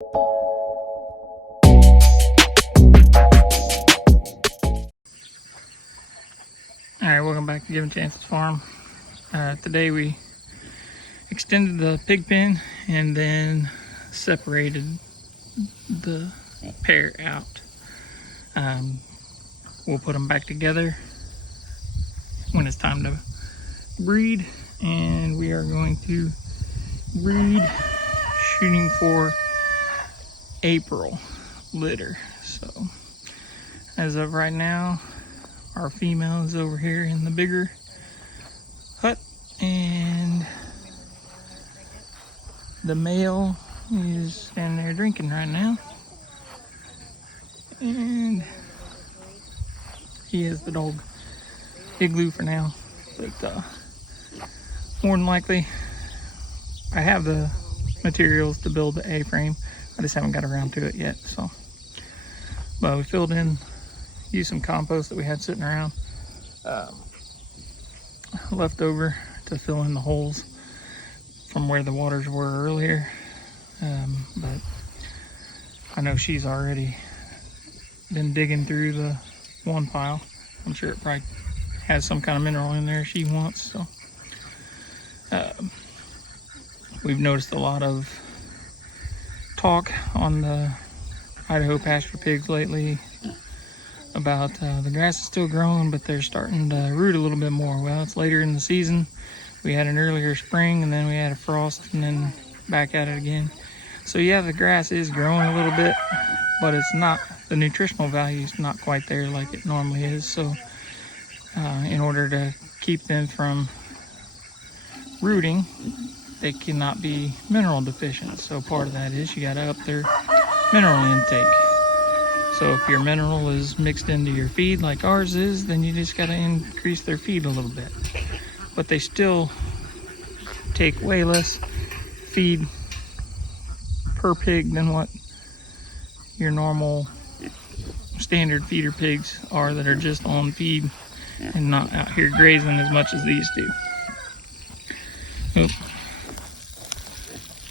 Alright, welcome back to Given Chances Farm. Today we extended the pig pen and then separated the pair out. We'll put them back together when it's time to breed, and we are going to breed shooting for April litter. So as of right now, our female is over here in the bigger hut, and the male is standing there drinking right now. And he is the dog Igloo for now. But more than likely, I have the materials to build the A-frame. I just haven't got around to it yet. So, but we filled in. Used some compost that we had sitting around left over to fill in the holes from where the waters were earlier, but I know she's already been digging through the one pile. I'm sure it probably has some kind of mineral in there she wants. So we've noticed a lot of talk on the Idaho pasture pigs lately about the grass is still growing, but they're starting to root a little bit more. Well, it's later in the season. We had an earlier spring, and then we had a frost, and then back at it again. So yeah, the grass is growing a little bit, but it's not, the nutritional value is not quite there like it normally is. So in order to keep them from rooting, they cannot be mineral deficient. So part of that is you got to up their mineral intake. So if your mineral is mixed into your feed like ours is, then you just got to increase their feed a little bit. But they still take way less feed per pig than what your normal standard feeder pigs are that are just on feed and not out here grazing as much as these do. Oop.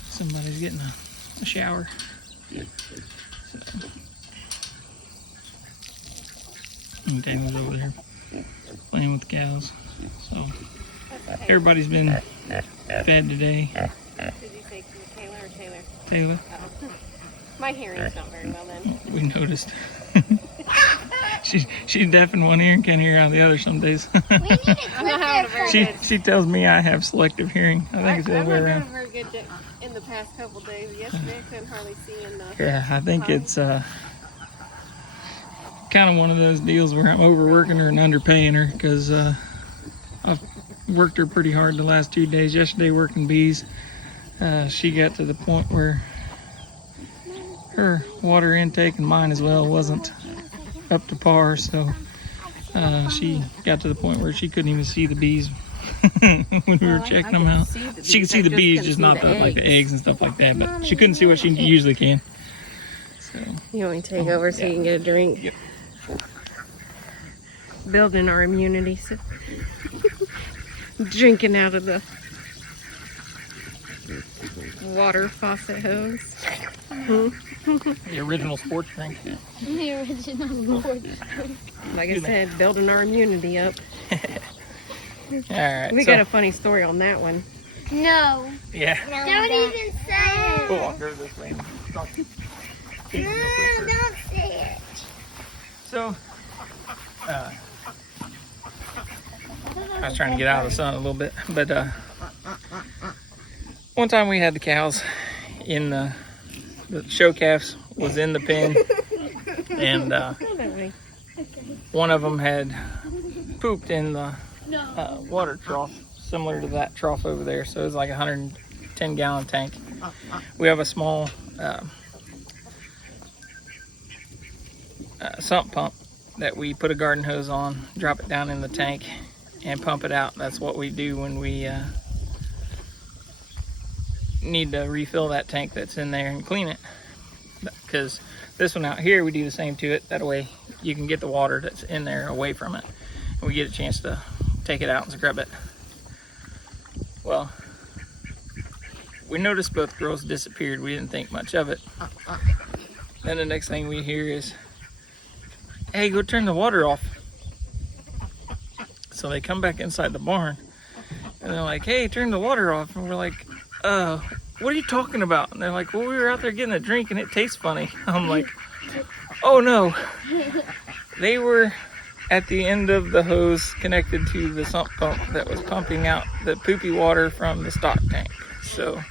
Somebody's getting a shower. So. And Daniel's over there playing with the cows. So everybody's been fed today. Did you say Taylor or Taylor? Taylor. Oh. My hearing's not very well then. We noticed. She's deaf in one ear and can't hear out the other some days. I'm not having a very good. She tells me I have selective hearing. I think it's the other way I'm not around. having a very good day in the past couple days. Yesterday I couldn't hardly see in the. Yeah, I think it's kind of one of those deals where I'm overworking her and underpaying her, because I've worked her pretty hard the last 2 days. Yesterday working bees, she got to the point where her water intake and mine as well wasn't up to par, so she got to the point where she couldn't even see the bees when we were checking them out. She could see the bees, just not like the eggs and stuff like that, but she couldn't see what she usually can. So You want me to take over so you can get a drink? Yep. Building our immunity. So drinking out of the water faucet hose. The original sports drink. The original sports drink. Like I said, building our immunity up. Alright. We got a funny story on that one. No. Yeah. Don't even say it. Oh, I'll go this way. No, don't say it. So, I was trying to get out of the sun a little bit, but one time we had the cows in the show calves was in the pen, and one of them had pooped in the water trough, similar to that trough over there. So it was like a 110-gallon tank. We have a small sump pump that we put a garden hose on, drop it down in the tank, and pump it out. That's what we do when we need to refill that tank that's in there and clean it. Because this one out here, we do the same to it. That way you can get the water that's in there away from it, and we get a chance to take it out and scrub it. Well, we noticed both girls disappeared. We didn't think much of it. Then the next thing we hear is, hey, go turn the water off. So they come back inside the barn and they're like, hey, turn the water off. And we're like, what are you talking about? And they're like, well, we were out there getting a drink and it tastes funny. I'm like, oh no. They were at the end of the hose connected to the sump pump that was pumping out the poopy water from the stock tank. So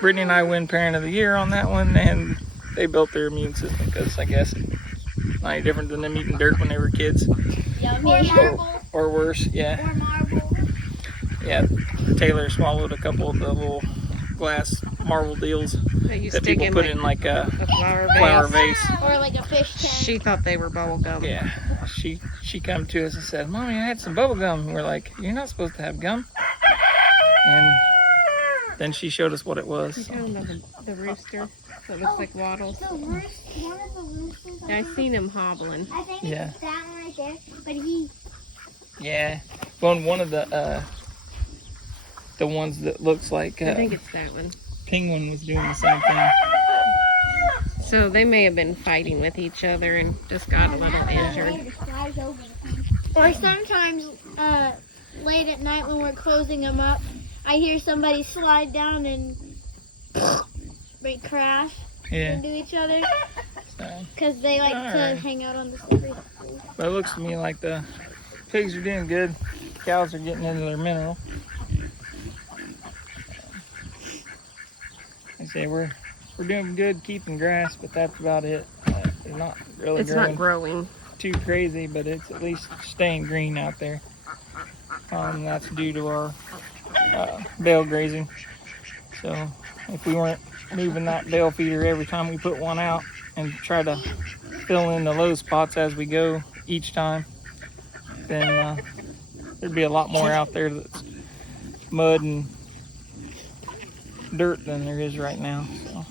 Brittany and I win Parent of the Year on that one, and they built their immune system because I guess it's not any different than them eating dirt when they were kids. Yummy. Or worse, yeah. Or marble. Yeah, Taylor swallowed a couple of the little glass marble deals That you that stick people in put like in like a a flower flower vase. vase. Or like a fish tank. She thought they were bubble gum. Yeah, she come to us and said, Mommy, I had some bubble gum. And we're like, you're not supposed to have gum. And then she showed us what it was. You talking about the rooster that looks like waddles? The one of the roosters. I seen him hobbling. I think Yeah. it's that one right there. But he. Yeah, well, one of the ones that looks like I think it's that one. Penguin was doing the same thing. So they may have been fighting with each other and just got a little injured. Or sometimes late at night when we're closing them up, I hear somebody slide down and they crash Yeah, into each other so, because they like to Alright. hang out on the slippery. but it looks to me like the pigs are doing good. Cows are getting into their mineral. I say we're doing good keeping grass, but that's about it. It's not really It's growing not growing. too crazy, but it's at least staying green out there. That's due to our bale grazing. So if we weren't moving that bale feeder every time we put one out and try to fill in the low spots as we go each time, then there'd be a lot more out there that's mud and dirt than there is right now. So,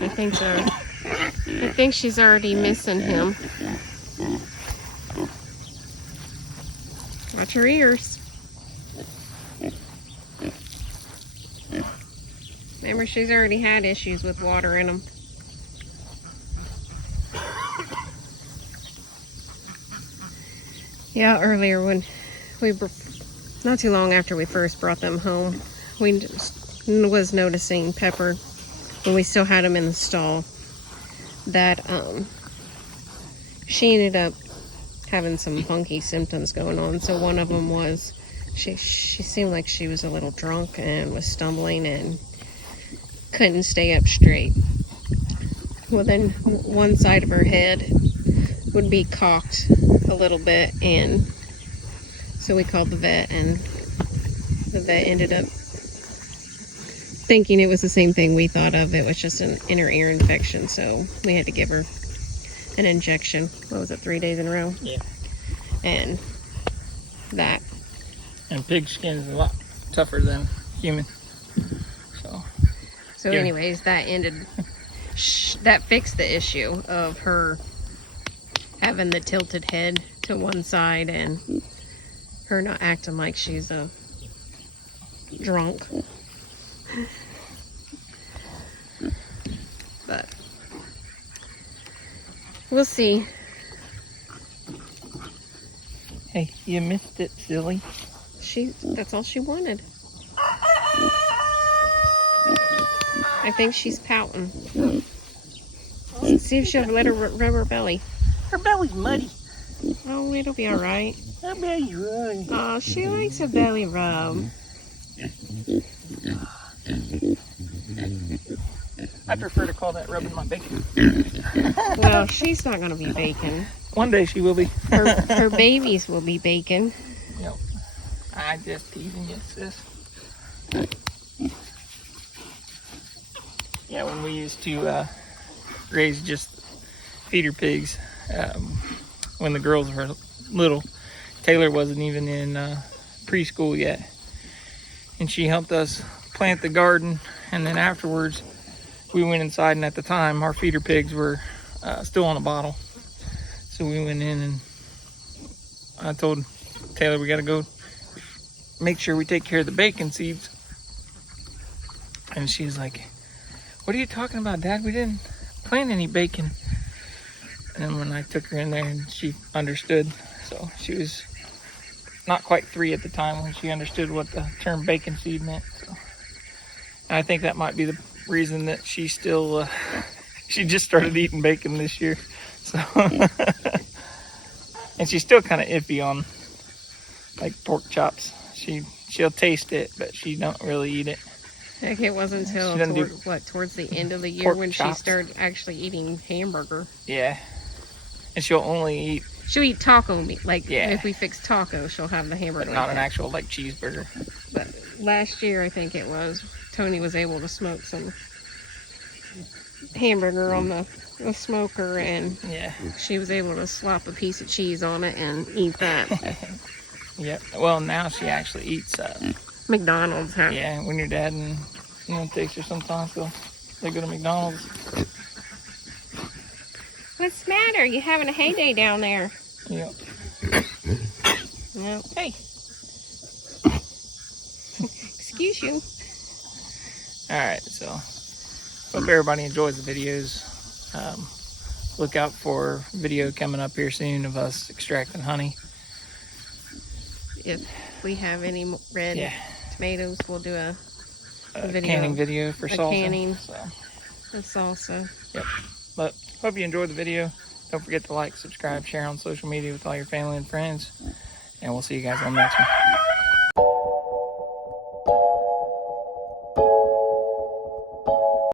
I think she's already missing him. Watch her ears. Remember, she's already had issues with water in them. Yeah, earlier when we were, not too long after we first brought them home, we was noticing Pepper, when we still had him in the stall, that she ended up having some funky symptoms going on. So one of them was she seemed like she was a little drunk and was stumbling and couldn't stay up straight. Well, then one side of her head would be cocked a little bit, and so we called the vet, and the vet ended up thinking it was the same thing we thought of. It was just an inner ear infection, so we had to give her an injection. What was it, 3 days in a row? Yeah. And that. and pig skin is a lot tougher than human. So Yeah. anyways, that ended, that fixed the issue of her having the tilted head to one side and her not acting like she's a drunk. But we'll see. Hey, you missed it, silly. That's all she wanted. I think she's pouting. Let's see if she'll let her rub her belly. Her belly's muddy. Oh, it'll be all right. Her belly's running. Oh, she likes a belly rub. I prefer to call that rubbing my bacon. Well, she's not gonna be bacon. One day she will be. Her babies will be bacon. Yep. I just teasing you, sis. Yeah, when we used to raise just feeder pigs, when the girls were little, Taylor wasn't even in preschool yet. And she helped us plant the garden, and then afterwards we went inside, and at the time our feeder pigs were still on a bottle. So we went in and I told Taylor we gotta go make sure we take care of the bacon seeds. And she's like, what are you talking about, Dad? We didn't plant any bacon. And when I took her in there, and she understood. So she was not quite 3 at the time when she understood what the term bacon seed meant. So and I think that might be the reason that she still, she just started eating bacon this year. So, and she's still kind of iffy on like pork chops. She'll taste it, but she don't really eat it. Like it wasn't until She doesn't do towards the end of the year pork when chops. she started actually eating hamburger. Yeah. And she'll only eat, She'll eat taco meat. Like Yeah. if we fix tacos, she'll have the hamburger. but not with an it. actual like cheeseburger. But last year, I think it was, Tony was able to smoke some hamburger on the smoker, and Yeah. she was able to slap a piece of cheese on it and eat that. Yep. Well, now she actually eats, McDonald's, huh? yeah, when your dad and takes her sometimes, they go to McDonald's. What's the matter? You having a heyday down there? Yep. No. Hey. Excuse you. Alright, so hope everybody enjoys the videos. Look out for a video coming up here soon of us extracting honey. If we have any red Yeah. tomatoes, we'll do a A Video. canning video for A salsa. canning. So, salsa. but hope you enjoyed the video. Don't forget to like, subscribe, share on social media with all your family and friends. And we'll see you guys on the next one.